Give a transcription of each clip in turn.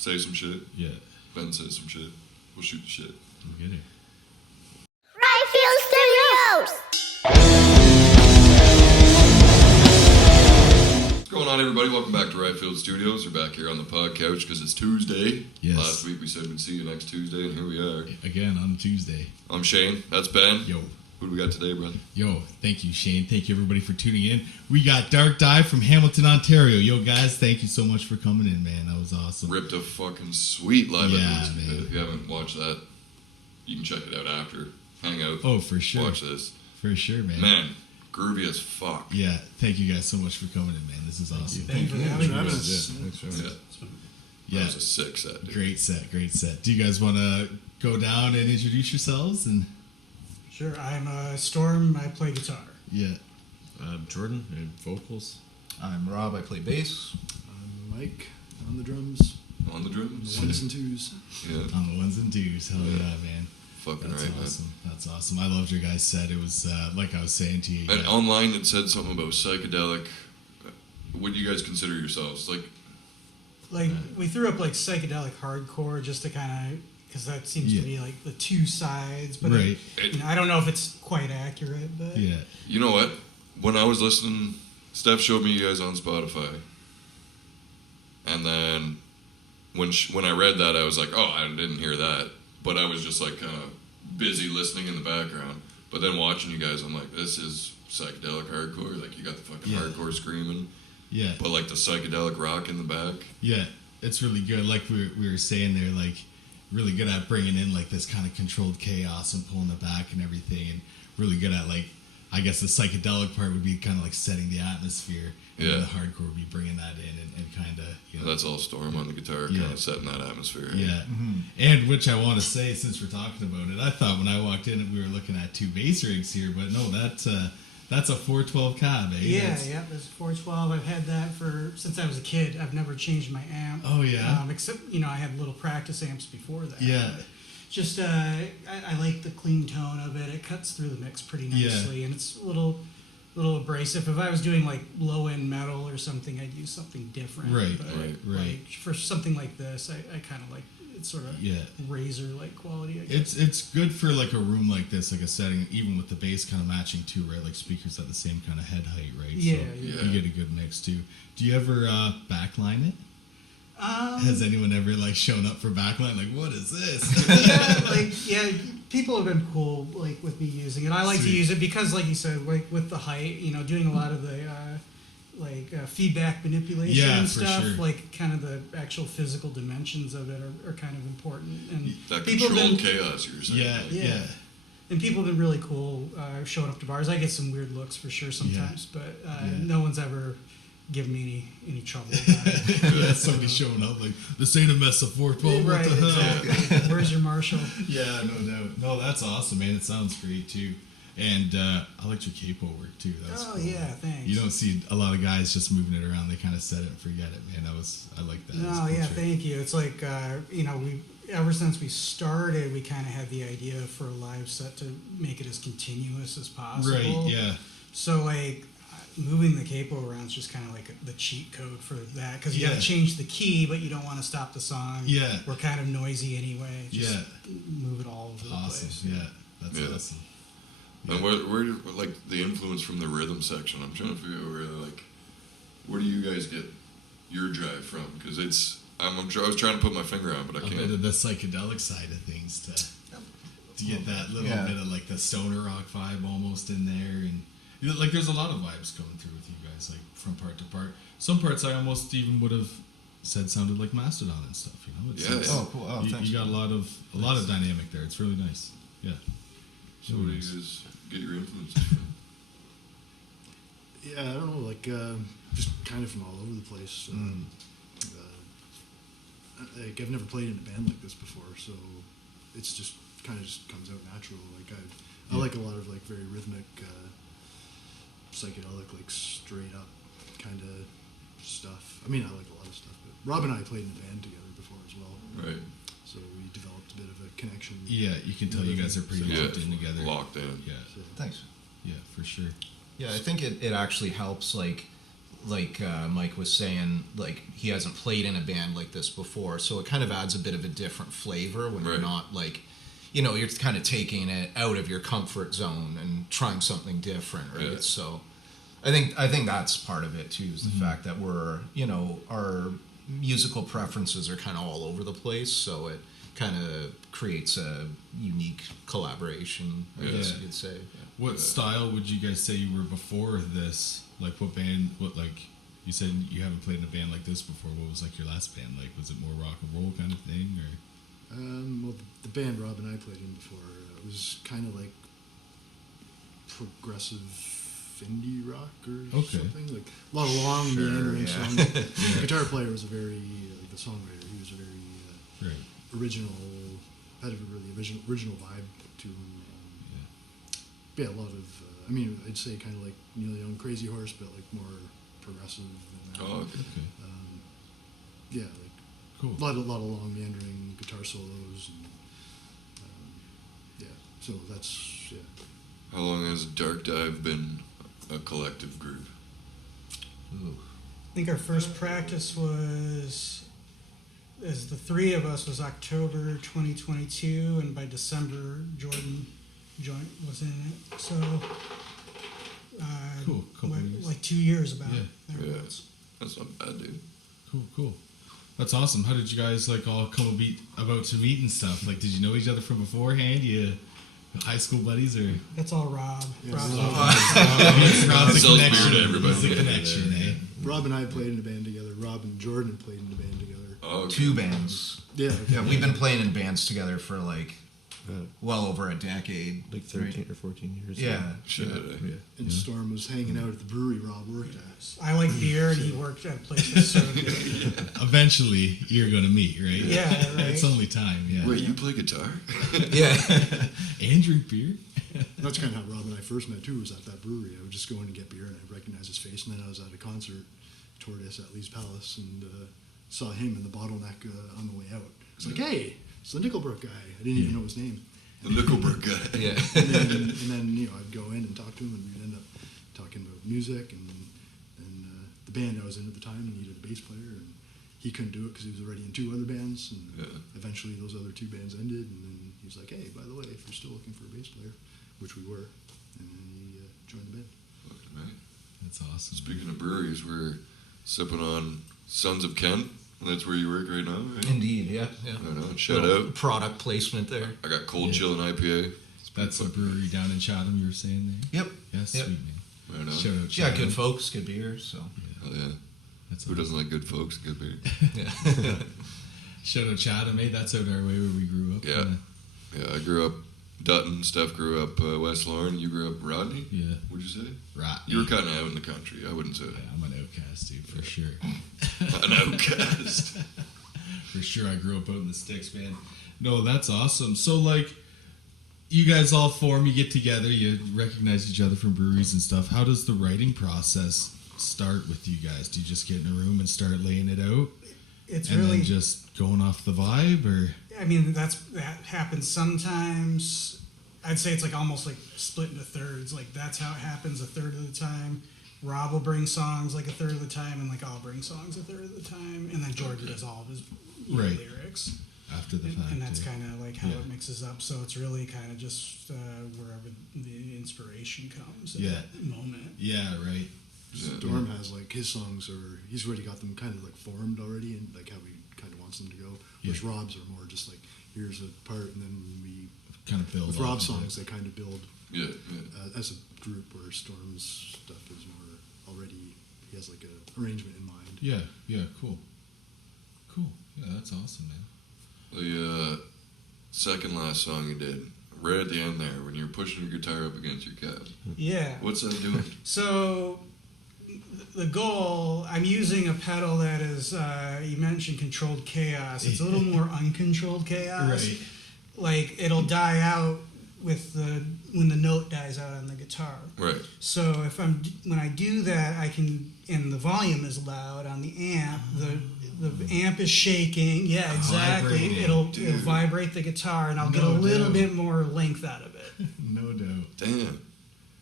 say some shit. Yeah. Ben says some shit. We'll shoot the shit. We'll get it. What's going on, everybody? Welcome back to Right Field Studios. We're back here on the pod couch because it's Tuesday. Yes. Last week we said we'd see you next Tuesday, and here we are. Again on Tuesday. I'm Shane. That's Ben. Yo. Who do we got today, brother? Yo, thank you, Shane. Thank you, everybody, for tuning in. We got Darkdive from Hamilton, Ontario. Yo, guys, thank you so much for coming in, man. That was awesome. Ripped a fucking sweet live Yeah, episode. man. If you haven't watched that, you can check it out after. Hang out. Oh, for sure. Watch this. For sure, man. Man, groovy as fuck. Yeah, thank you guys so much for coming in, man. This is awesome. Thank you for having us. Yeah. Yeah. That was a sick set, dude. Great set. Do you guys want to go down and introduce yourselves? And Sure, I'm Storm. I play guitar. yeah. I'm Jordan, and vocals. I'm Rob, I play bass. I'm Mike on the drums, On the drums. the ones and twos. Yeah. On the ones and twos. Hell yeah, man. Fucking That's right, awesome. That's awesome. I loved your guys' set. It was, like I was saying to you. man. And online it said something about psychedelic. What do you guys consider yourselves? Like we threw up like psychedelic hardcore just to kind of because that seems Yeah. to be like the two sides. But Right. I don't know if it's quite accurate. But Yeah. You know what? When I was listening, Steph showed me you guys on Spotify. And then when I read that, I was like, oh, I didn't hear that. But I was just like kind of busy listening in the background. But then watching you guys, I'm like, this is psychedelic hardcore. Like, you got the fucking Yeah. hardcore screaming, Yeah. but like the psychedelic rock in the back. Yeah. It's really good. Like we were saying there, like really good at bringing in like this kind of controlled chaos and pulling it back and everything, and really good at like, I guess the psychedelic part would be kind of like setting the atmosphere, and Yeah. then the hardcore would be bringing that in and kind of, you know. That's all Storm on the guitar, Yeah. kind of setting that atmosphere. Yeah. And which I want to say, since we're talking about it, I thought when I walked in we were looking at two bass rigs here, but no, that's a 412 cab, eh? yeah, That's- There's 412. I've had that since I was a kid. I've never changed my amp. Oh, yeah? Except I had little practice amps before that. Yeah. But just I like the clean tone of it. It cuts through the mix pretty nicely, and it's a little abrasive. If I was doing like low end metal or something, I'd use something different. Right, But, right. Like, for something like this, I kind of like it's sort of Yeah. razor like quality. I guess. It's good for like a room like this, like a setting, even with the bass kind of matching too, right? Like speakers at the same kind of head height, right? Yeah, so yeah. You get a good mix too. Do you ever backline it? Has anyone ever like shown up for backline? Like, what is this? People have been cool like with me using it. I like to Sweet. use it because, like you said, like with the height, doing a lot of the feedback manipulation Yeah, and for stuff. sure. Like kind of the actual physical dimensions of it are kind of important. And That people have controlled been- chaos, you were saying. Yeah, Yeah. yeah. And people have been really cool showing up to bars. I get some weird looks for sure sometimes, but Yeah. no one's ever given me any trouble about it. Yeah, somebody showing up like, this ain't a mess of 412. Right, What the hell? exactly. Where's your Marshall? Yeah, no doubt. No, that's awesome, man. It sounds great too. And I liked your capo work too. That's Oh cool. yeah, thanks. You don't see a lot of guys just moving it around. They kind of set it and forget it, man. I like that. That's No, cool yeah, trick. thank you. It's like we ever since we started, we kind of had the idea for a live set to make it as continuous as possible. Right. Yeah. So like moving the capo around is just kind of like the cheat code for that because you got Yeah. to change the key, but you don't want to stop the song. Yeah. We're kind of noisy anyway. Just Yeah. move it all over the Awesome. place. Yeah. That's Yeah. awesome. And where like the influence from the rhythm section? I'm trying to figure out where do you guys get your drive from? Because I was trying to put my finger on, it, but I A bit can't. of the psychedelic side of things to get that little Yeah. bit of like the stoner rock vibe almost in there, and like there's a lot of vibes coming through with you guys, like from part to part. Some parts I almost even would have said sounded like Mastodon and stuff. Yeah, it's- yeah. Oh, cool. Oh, thanks. you got a lot of dynamic there. It's really nice. Yeah. So where do you guys get your influences from? Yeah, I don't know, like just kind of from all over the place. Like I've never played in a band like this before, so it's just kind of just comes out natural. Like I like a lot of like very rhythmic, psychedelic, like straight up kind of stuff. I mean, I like a lot of stuff, but Rob and I played in a band together before as well. Right. So we developed a bit of a connection. Yeah, you can tell you guys are pretty Yeah. locked in together. Locked in. Yeah, So, Thanks. yeah, for sure. Yeah, I think it actually helps, like like Mike was saying, like he hasn't played in a band like this before, so it kind of adds a bit of a different flavor when you're Right. not like, you know, you're kind of taking it out of your comfort zone and trying something different, right? Yeah. So I think that's part of it too, is the fact that we're, you know, our musical preferences are kind of all over the place, so it kind of creates a unique collaboration, I guess Yeah. you could say. What style would you guys say you were before this? Like what band? What like you said you haven't played in a band like this before. What was like your last band? Like was it more rock and roll kind of thing or? Well, the band Rob and I played in before was kind of like progressive indie rock or Okay. something. Like a lot of long Sure, meandering yeah. songs. The guitar player was a very like the songwriter. He was a very Right. original, had a really original vibe to him. Yeah, a lot of. I mean, I'd say kind of like Neil Young, Crazy Horse, but like more progressive than that. Oh, okay. Okay. Yeah, like Cool. a lot of long meandering guitar solos, and yeah. So that's yeah. How long has Darkdive been a collective group? Ooh. I think our first practice was, as the three of us, was October 2022, and by December, Jordan was in it. So, Cool. Couple years. like 2 years about. Yeah. thereabouts. That's not bad, dude. Cool. That's awesome. How did you guys like all come about to meet and stuff? Like, did you know each other from beforehand? You high school buddies or? That's all Rob. Yeah, Rob's Rob. Rob's a Sells beer connection. to everybody. He's a connection, eh? Rob and I played in a band together. Rob and Jordan played in a band together. Oh, okay. 2 bands. Yeah, Yeah, we've been playing in bands together for like well over a decade. Like 13 or 14 years. Yeah. Shit, eh? Yeah. and Storm was hanging out at the brewery Rob worked at. I like beer, and he worked at a place that served it. Eventually, you're going to meet, right? Yeah, right. It's only time. Yeah. Wait, you play guitar? Yeah. And drink beer. That's kind of how Rob and I first met too. Was at that brewery. I would just go in to get beer, and I recognized his face. And then I was at a concert, toured us at Lee's Palace, and saw him in the bottleneck on the way out. It's like, hey, it's the Nickelbrook guy. I didn't even know his name. The Nickelbrook guy. Yeah. And then you know I'd go in and talk to him, and we'd end up talking about music and the band I was in at the time needed a bass player, and he couldn't do it because he was already in 2 other bands, and Yeah. eventually those other 2 bands ended, and then he was like, hey, by the way, if you're still looking for a bass player, which we were, and then he joined the band. Fucking right. That's awesome. Speaking of breweries, we're sipping on Sons of Kent. That's where you work right now, right? Indeed, yeah. Right on. Shout Little out. Product placement there. I got Cold Yeah. Chill and IPA. That's a brewery down in Chatham. You were saying there. Yep. Yeah, Yep. sweet man. Right on. Shout out. Yeah, Chatham. good folks, good beer, so. Hell yeah. That's Who doesn't like good folks? Good beer. Yeah. Shout out Chatham, eh? That's out our way where we grew up. Yeah. Yeah, I grew up Dutton. Steph grew up West Lauren. You grew up Rodney? Yeah. What'd you say? Right. You were kind of out in the country. I wouldn't say Yeah, I'm an outcast, dude, for sure. an outcast. For sure, I grew up out in the sticks, man. No, that's awesome. So, like, you guys all form, you get together, you recognize each other from breweries and stuff. How does the writing process start with you guys? Do you just get in a room and start laying it out? It's And really then just going off the vibe, or? I mean, that happens sometimes. I'd say it's like almost like split into thirds. Like that's how it happens a third of the time. Rob will bring songs like a third of the time, and like I'll bring songs a third of the time, and then Jordan does all of his Right. lyrics. After the fact. And that's yeah. kind of like how Yeah. it mixes up. So it's really kind of just wherever the inspiration comes at Yeah. that moment. Yeah, right. Storm has like his songs are he's already got them kind of like formed already and like how he kind of wants them to go. Whereas Yeah. Rob's are more just like here's a part and then we Kind of build with off Rob's of it. songs they kind of build Yeah, yeah. as a group where Storm's stuff is more already he has like a arrangement in mind. Yeah, cool. Cool. Yeah, that's awesome, man. The second last song you did, right at the end there, when you're pushing your guitar up against your cab. Yeah. What's that doing? So the goal, I'm using a pedal that is, you mentioned controlled chaos. It's a little more uncontrolled chaos. Right. Like it'll die out with when the note dies out on the guitar. Right. So when I do that, I can, and the volume is loud on the amp. The amp is shaking. Yeah, exactly. Vibrating, It'll dude. vibrate the guitar, and I'll get a No little doubt. bit more length out of it. No doubt. Damn.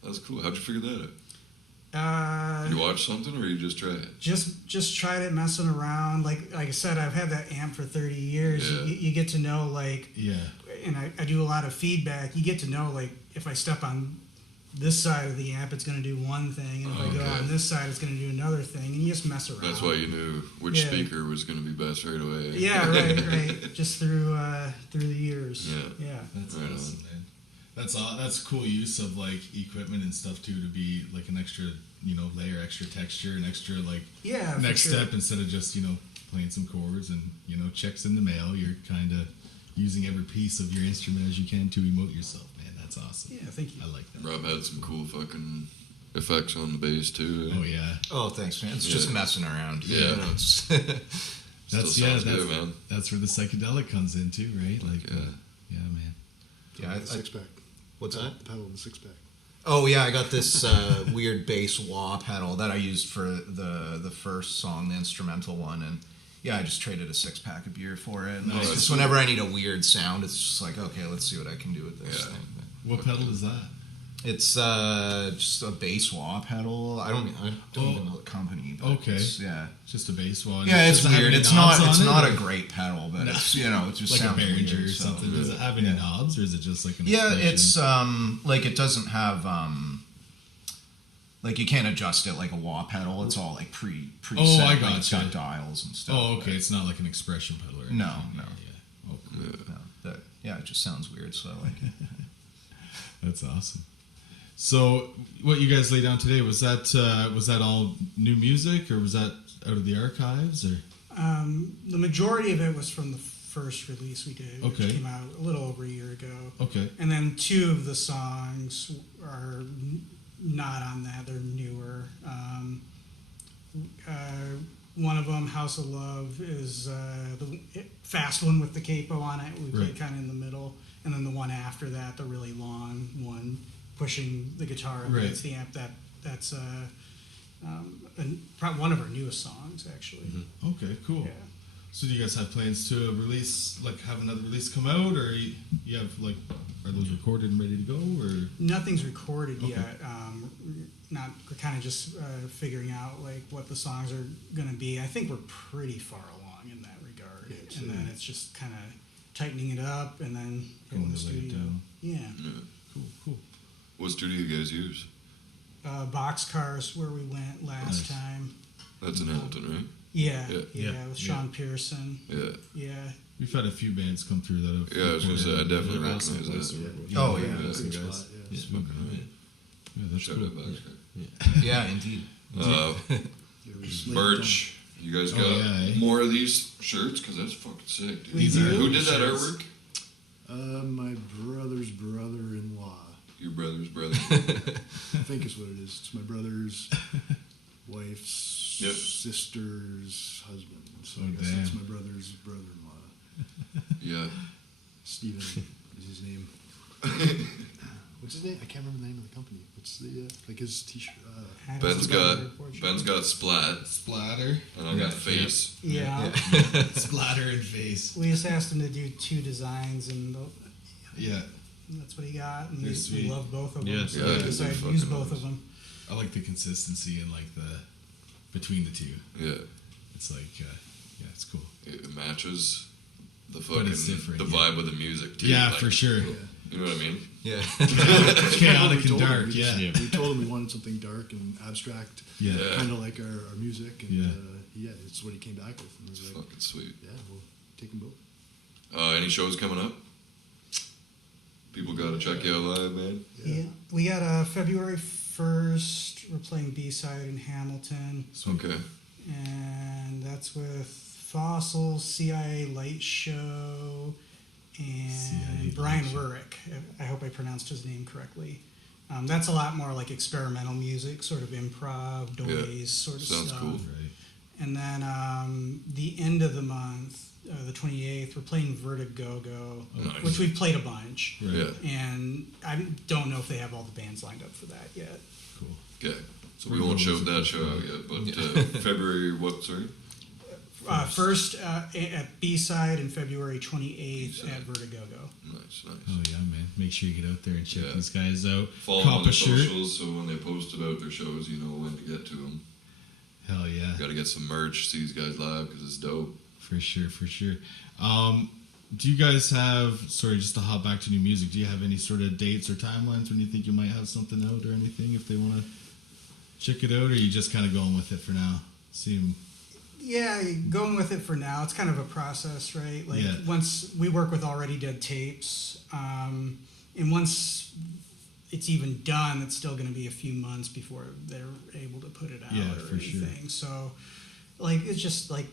That was cool. How'd you figure that out? You watch something, or you just try it? Just tried it messing around. Like I said, I've had that amp for 30 years. Yeah. You get to know, like, Yeah. and I do a lot of feedback. You get to know, like, if I step on this side of the amp, it's going to do one thing, and if I go Okay. on this side, it's going to do another thing, and you just mess around. That's why you knew which Yeah. speaker was going to be best right away. Yeah, right. Just through the years. Yeah. That's Right awesome, man. That's cool use of like equipment and stuff too, to be like an extra, layer, extra texture, and extra like Yeah. for next sure. step instead of just playing some chords and checks in the mail. You're kind of using every piece of your instrument as you can to emote yourself, man. That's awesome. Yeah, thank you. I like that. Rob had some cool fucking effects on the bass too. Oh yeah, Oh, thanks, man. It's Yeah. just messing around. Yeah. It's that's sounds good, man. that's where the psychedelic comes in too, right? Like, Yeah. yeah, man. yeah. The six pack. What's that? The pedal in the six pack. Oh yeah, I got this weird bass wah pedal that I used for the first song, the instrumental one, and yeah, I just traded a 6-pack of beer for it. And Nice. it's just whenever I need a weird sound, it's just like, okay, let's see what I can do with this Yeah. thing. What pedal is that? It's just a bass wah pedal. I don't even know the company. But Okay. yeah. Just a bass one. Yeah, it's Does it have weird. any It's knobs not. It's on it, not or- a great pedal, but No. it's it just like a sounds Behringer weird, or so- something. Does it have any knobs, or is it just like an Yeah, expression? it's like it doesn't have like you can't adjust it like a wah pedal. It's all like preset. Oh, I like it's gotcha. got dials and stuff. Oh, okay. It's not like an expression pedal or anything. No, no. Yeah. Oh, cool. Yeah, it just sounds weird, so I like it. That's awesome. So, what you guys laid down today, was that all new music, or was that out of the archives, or? The majority of it was from the first release we did, which Okay. came out a little over a year ago. Okay. And then 2 of the songs are not on that; they're newer. One of them, "House of Love," is the fast one with the capo on it. We played Right. kind of in the middle, and then the one after that, the really long one, pushing the guitar up Right. against the amp. That's probably one of our newest songs, actually. Okay, cool. Yeah. So, do you guys have plans to release, like, have another release come out, or you have, like, are those recorded and ready to go, or? Nothing's recorded Okay. yet. We're kind of just figuring out like what the songs are going to be. I think we're pretty far along in that regard, Yeah, and then it's just kind of tightening it up and then hitting Going the to lay it studio. down. Yeah, Cool. What studio you guys use? Boxcars where we went last Nice. time. That's in Hamilton, right? Yeah, Yeah. Yeah. with Sean Pearson. Yeah. Yeah, We've had a few bands come through that have. Yeah, I was gonna say, I recorded. definitely They're awesome recognize place that. to work. Oh, Yeah, yeah. awesome Good guys. spot, yeah. Yeah, yeah, that's Shout cool. out Boxcar. Yeah, indeed. There was Merch. You guys Oh, got yeah, eh? more of these shirts? Because that's fucking sick, dude. We These do. are Who did that shirts. artwork? My brother's brother-in-law, Your brother's brother. I think is what it is. It's my brother's wife's Yep. sister's husband. So Oh, I guess that's damn. my brother's brother-in-law. Yeah. Stephen is his name. What's his name? I can't remember the name of the company. What's the like his t-shirt? Ben's got Splat, Splatter. and I got Face. yeah. Splatter and face. We just asked him to do 2 designs, and Yeah. that's what he got. And They're we sweet. love both of them, Yes, so yeah, we decided to they're use fucking both of awesome. them. I like the consistency and like the between the two. Yeah. It's like, yeah, it's cool. It matches the But fucking it's different, the yeah. vibe of the music too. Yeah, like, for sure. You know what I mean? Yeah. Chaotic We and told him, dark. we Yeah. just- We told him we wanted something dark and abstract, Yeah. Yeah. kind of like our music. And Yeah. yeah, it's what he came back with. And I was It's like, fucking sweet. yeah, we'll take them both. Any shows coming up? People gotta check you out live, man. Yeah, we got February 1st. We're playing B-side in Hamilton, Okay. and that's with Fossils, CIA Light Show, CIA and Brian Light Show. Rurick. I hope I pronounced his name correctly. That's a lot more like experimental music, sort of improv, noise sort of Sounds stuff. cool. Right. And then the end of the month, the 28th, we're playing Vertigo, Nice. which we've played a bunch. Right. Yeah. And I don't know if they have all the bands lined up for that yet. Cool. Okay. So we won't show that show out yet, but February what? Sorry. First at B-Side and February 28th at Vertigogo. Nice. Oh yeah, man! Make sure you get out there and check Yeah. these guys out. Follow them Cop on the a shirt. socials so when they post about their shows, you know when to get to them. Hell yeah! Got to get some merch, see these guys live because it's dope. For sure. Do you guys have, sorry, just to hop back to new music, do you have any sort of dates or timelines when you think you might have something out or anything if they want to check it out, or are you just kind of going with it for now? Yeah, going with it for now. It's kind of a process, right? Like Yeah. once we work with already dead tapes, and once it's even done, it's still going to be a few months before they're able to put it out Yeah, or for sure. anything. So, like, it's just like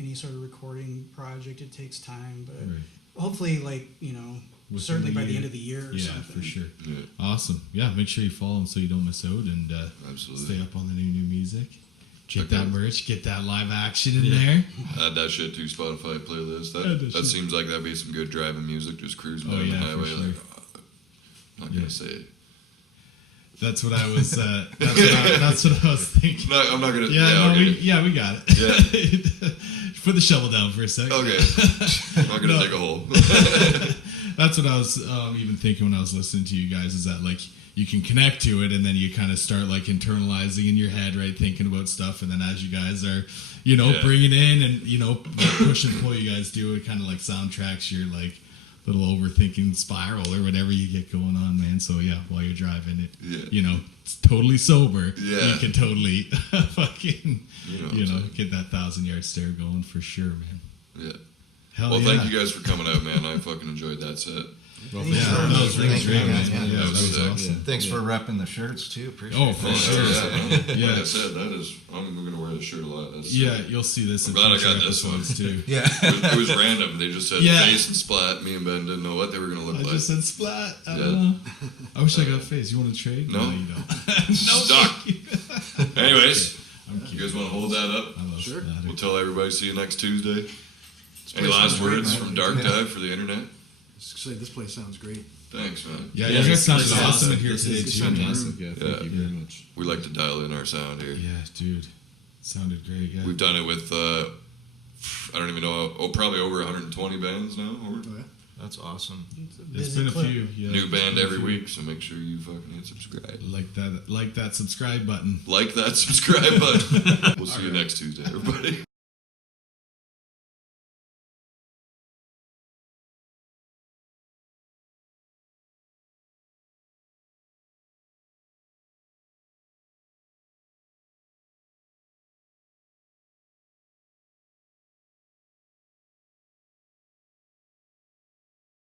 any sort of recording project. It takes time, but Right. hopefully, like, Within certainly the by the year. end of the year or Yeah, something. for sure. Yeah, Awesome. Yeah, make sure you follow them so you don't miss out and absolutely. stay up on the new music. Get Okay. that merch, get that live action in there. Add that shit to Spotify playlist. Add that That shit. seems like that'd be some good driving music, just cruising Oh, down yeah, the for highway. sure. Like, I'm not Yeah. gonna say it. That's what I was. That's what I was thinking. No, I'm not gonna. Yeah, okay. we got it. Yeah. Put the shovel down for a second. Okay. I'm not gonna No. dig a hole. That's what I was even thinking when I was listening to you guys. Is that like you can connect to it, and then you kind of start like internalizing in your head, right, thinking about stuff, and then as you guys are, Yeah. bringing in and push and pull, you guys do it kind of like soundtracks your like little overthinking spiral or whatever you get going on, man. So yeah, while you're driving it, Yeah. it's totally sober. Yeah. You can totally fucking, You know what I'm saying. get that 1,000-yard stare going for sure, man. Yeah. Hell Well, yeah. thank you guys for coming out, man. I fucking enjoyed that set. Well, Yeah, Yeah, that was really Thank you, great, man. guys. Yeah, Yeah, that that was was sick. awesome. Thanks for repping the shirts too. Appreciate Oh, it. for Oh, sure. yeah, man. Yeah. Like I said, I'm gonna wear the shirt a lot. That's Yeah, you'll see this I'm in glad I future got this one. episodes too. Yeah. It was random. They just said Yeah. face and splat. Me and Ben didn't know what they were gonna look I like. just said splat. I Yeah. don't know. I wish I got face. You want to trade? No. you don't. Stuck. Anyways, I'm you kidding. guys want to hold that up? I love Sure. splatter. We'll tell everybody. See you next Tuesday. Any place last sounds great, words man. from Darkdive for the internet? Just say this place sounds great. Thanks, man. Yeah, Yeah, you guys this sounded is awesome in here This today is too. fantastic. Yeah, Yeah. thank you very much. We like to dial in our sound here. Yeah, dude, sounded great. Yeah. We've done it with I don't even know. Probably over 120 bands now. Or Oh, yeah. That's awesome. It's a There's busy been a clip. few. Yeah, new band Been a every few. week, so make sure you fucking hit subscribe. Like that subscribe button. Like that subscribe button. We'll see you next Tuesday, everybody.